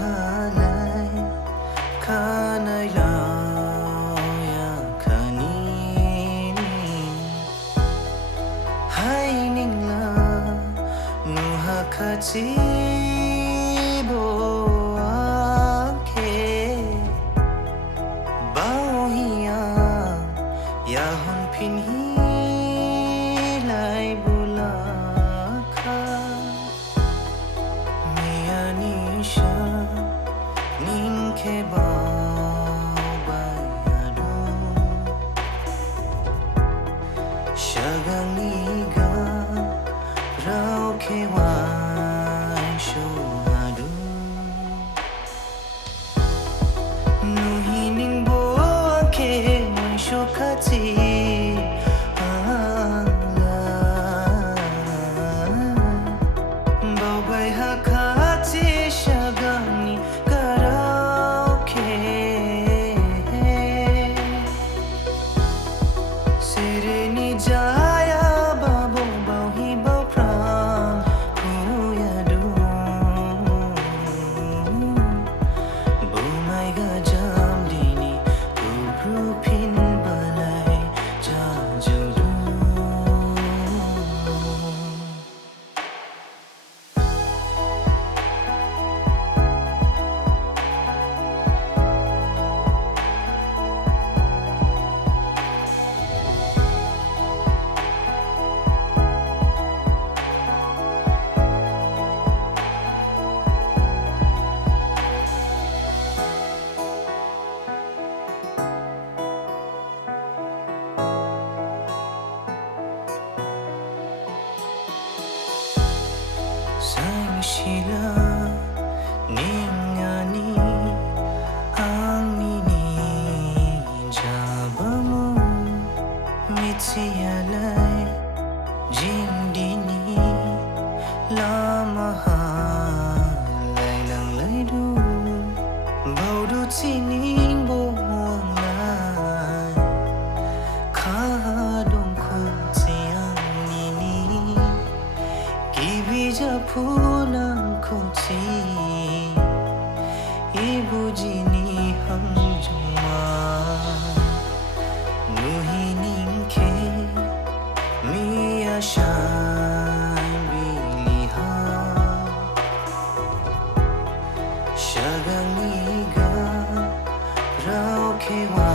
halay kanay ya kanini hai ningla nuha khati bo akhe bao hiya ya hun phin hi lai bula kha mianisha ninke bayado shaganiga rau ke wai showadu nuhining bo ke mai shokati bao bai hakati shagani Sereni jaya babo bau hi bau pram kuyadu Bumai ga jam dini kubru pin balai jajudu Sang shila ningani angini jabamu mitialai jindini lama lai lang lai du bau du tining bo muang lai kha dong khu tiang nini Ibija pulang koti Ibu jini hamjuma Nuhining ke Mia shine biliha Shaganiga Rau ke wa